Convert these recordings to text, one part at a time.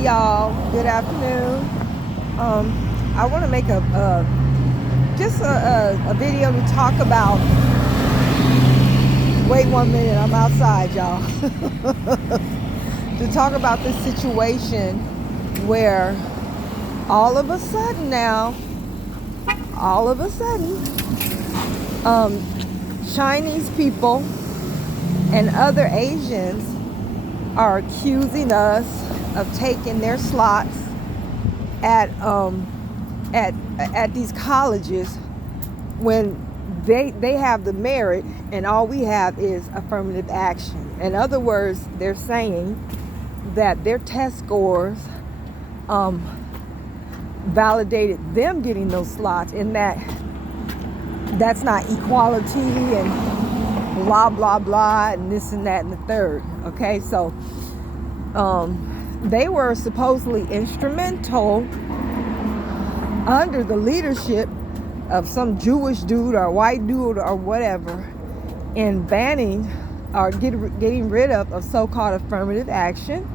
Hey y'all, good afternoon. I want to make a video to talk about. Wait 1 minute, I'm outside, y'all. To talk about this situation where all of a sudden, Chinese people and other Asians are accusing us of taking their slots at these colleges when they have the merit and all we have is affirmative action. In other words, they're saying that their test scores validated them getting those slots, and that's not equality and blah blah blah and this and that and the third. Okay, so they were supposedly instrumental under the leadership of some Jewish dude or white dude or whatever in banning or getting rid of so-called affirmative action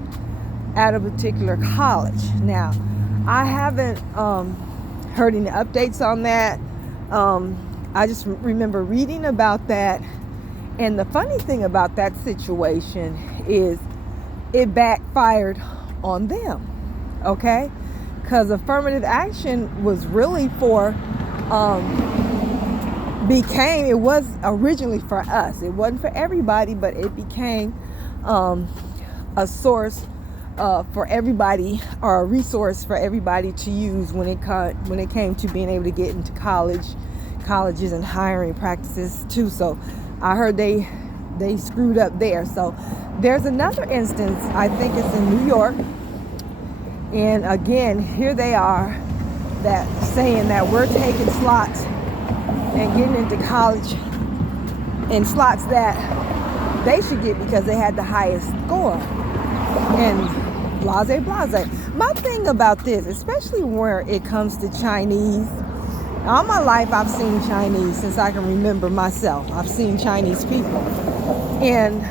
at a particular college. Now, I haven't heard any updates on that. I just remember reading about that. And the funny thing about that situation is it backfired on them, okay? Because affirmative action was really it was originally for us. It wasn't for everybody, but it became a source for everybody, or a resource for everybody to use when it came to being able to get into colleges and hiring practices too. So I heard they screwed up there. So there's another instance, I think it's in New York, and again, here they are saying that we're taking slots and getting into college in slots that they should get because they had the highest score, and blase. My thing about this, especially where it comes to Chinese, all my life I've seen Chinese since I can remember myself. I've seen Chinese people, and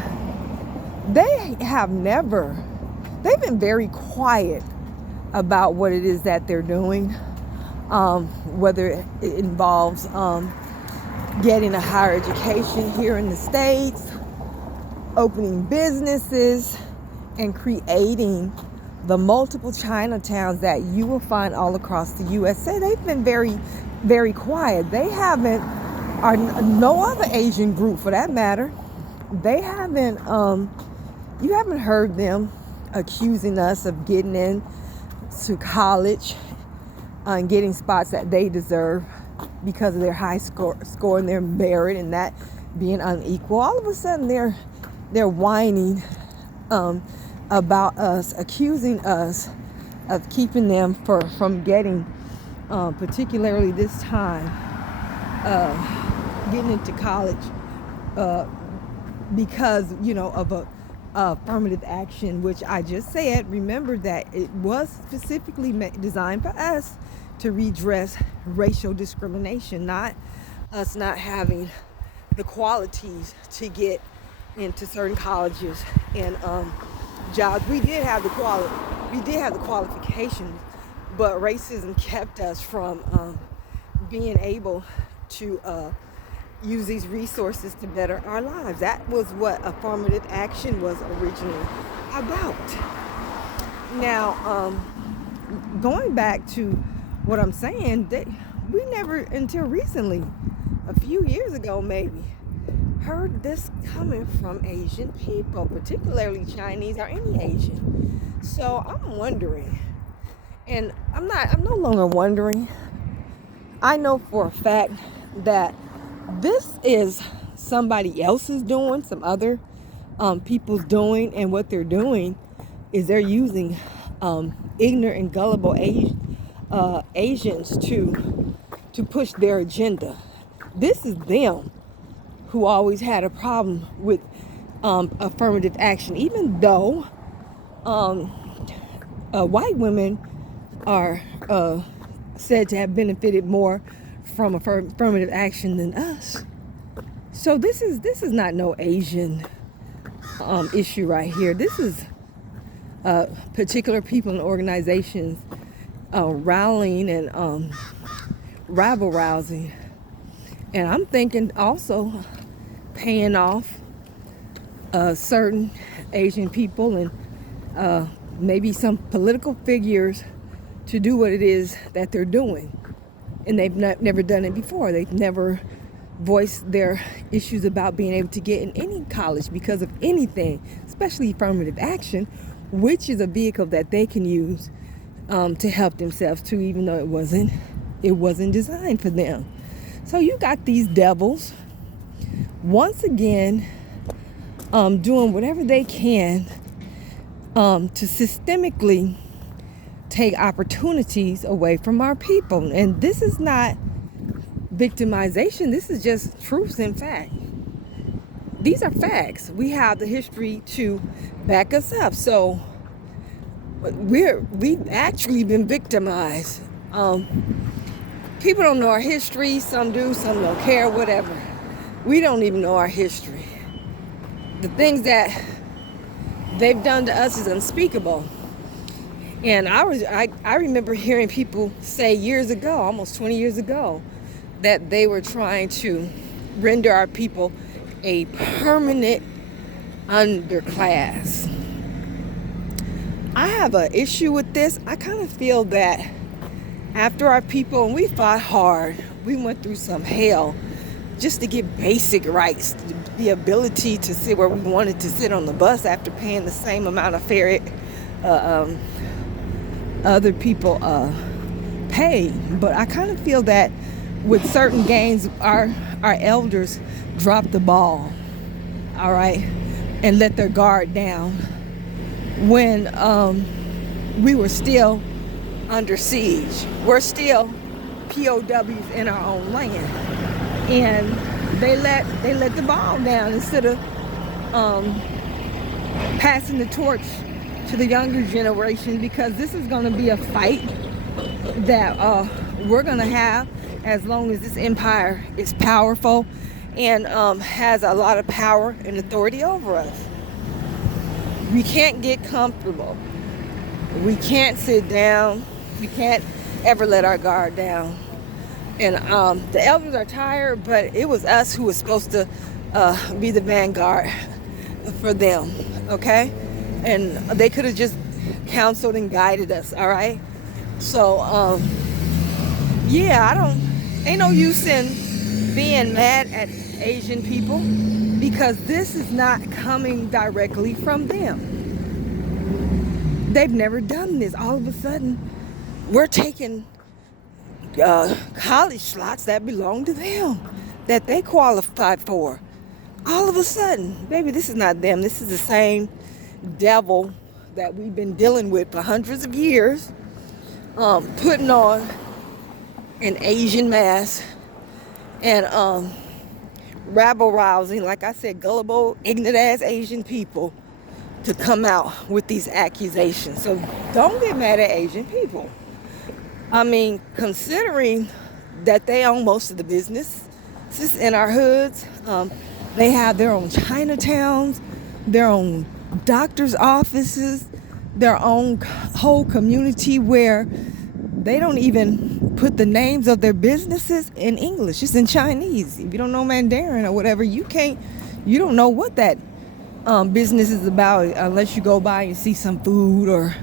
they've been very quiet about what it is that they're doing, whether it involves getting a higher education here in the States, opening businesses, and creating the multiple Chinatowns that you will find all across the USA. They've been very, very quiet. They haven't, or no other Asian group for that matter, they haven't, you haven't heard them accusing us of getting in to college and getting spots that they deserve because of their high score and their merit and that being unequal. All of a sudden they're whining about us, accusing us of keeping them from getting, particularly this time, getting into college because, of a affirmative action, which I just said. Remember that it was specifically designed for us to redress racial discrimination, not us not having the qualities to get into certain colleges and jobs. We did have the qualifications, but racism kept us from being able to use these resources to better our lives. That was what affirmative action was originally about. Now, going back to what I'm saying, we never, until recently, a few years ago maybe, heard this coming from Asian people, particularly Chinese or any Asian. So I'm wondering, and I'm no longer wondering. I know for a fact that this is somebody else's doing, some other people's doing, and what they're doing is they're using ignorant and gullible Asians to push their agenda. This is them who always had a problem with affirmative action, even though white women are said to have benefited more from affirmative action than us. So this is not no Asian issue right here. This is particular people and organizations rallying and rabble rousing. And I'm thinking also paying off certain Asian people and maybe some political figures to do what it is that they're doing. And they've never done it before. They've never voiced their issues about being able to get in any college because of anything, especially affirmative action, which is a vehicle that they can use to help themselves too, even though it wasn't designed for them. So you got these devils once again doing whatever they can to systemically take opportunities away from our people. And this is not victimization. This is just truth and fact. These are facts. We have the history to back us up. So we've actually been victimized. People don't know our history. Some do, some don't care, whatever. We don't even know our history. The things that they've done to us is unspeakable. And I remember hearing people say years ago, almost 20 years ago, that they were trying to render our people a permanent underclass. I have an issue with this. I kind of feel that after our people, and we fought hard, we went through some hell just to get basic rights, the ability to sit where we wanted to sit on the bus after paying the same amount of fare other people pay. But I kind of feel that with certain gains, our elders dropped the ball, all right, and let their guard down when we were still under siege. We're still POWs in our own land, and they let the ball down instead of passing the torch to the younger generation, because this is going to be a fight that we're going to have as long as this empire is powerful and has a lot of power and authority over us. We can't get comfortable. We can't sit down. We can't ever let our guard down. And the elders are tired, but it was us who was supposed to be the vanguard for them, okay? And they could have just counseled and guided us, all right? So, yeah, ain't no use in being mad at Asian people, because this is not coming directly from them. They've never done this. All of a sudden, we're taking college slots that belong to them, that they qualified for. All of a sudden, baby, this is not them. This is the same devil that we've been dealing with for hundreds of years, putting on an Asian mask and rabble rousing, like I said, gullible, ignorant ass Asian people to come out with these accusations. So don't get mad at Asian people. I mean, considering that they own most of the business in our hoods, they have their own Chinatowns, their own doctor's offices, their own whole community where they don't even put the names of their businesses in English. It's in Chinese. If you don't know Mandarin or whatever, you don't know what that business is about unless you go by and see some food or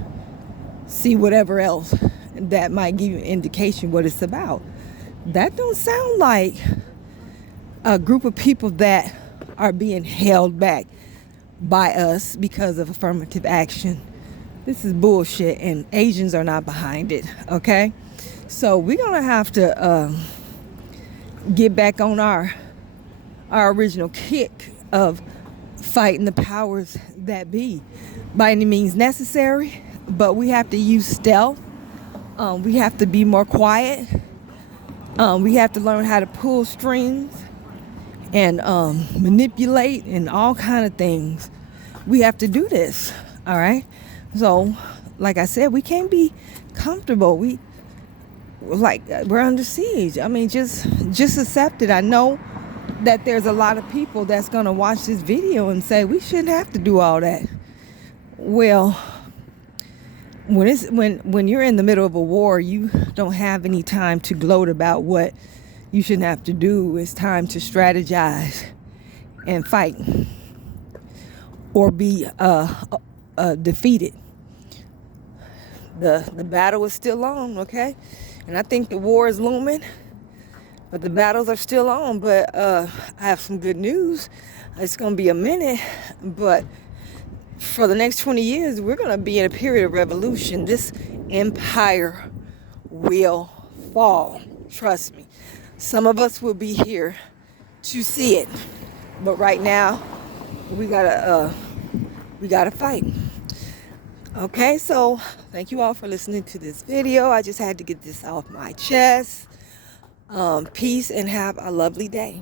see whatever else that might give you an indication what it's about. That don't sound like a group of people that are being held back by us because of affirmative action. This is bullshit, and Asians are not behind it, okay? So we're going to have to get back on our original kick of fighting the powers that be by any means necessary, but we have to use stealth. We have to be more quiet. We have to learn how to pull strings and manipulate and all kind of things. We have to do this, all right? So, like I said, we can't be comfortable. We're under siege. I mean, just accept it. I know that there's a lot of people that's going to watch this video and say, we shouldn't have to do all that. Well, when you're in the middle of a war, you don't have any time to gloat about what you shouldn't have to do. It's time to strategize and fight, or be defeated. The battle is still on, okay? And I think the war is looming, but the battles are still on. But I have some good news. It's going to be a minute, but for the next 20 years, we're going to be in a period of revolution. This empire will fall. Trust me. Some of us will be here to see it. But right now, we gotta fight. Okay, so thank you all for listening to this video. I just had to get this off my chest. Peace and have a lovely day.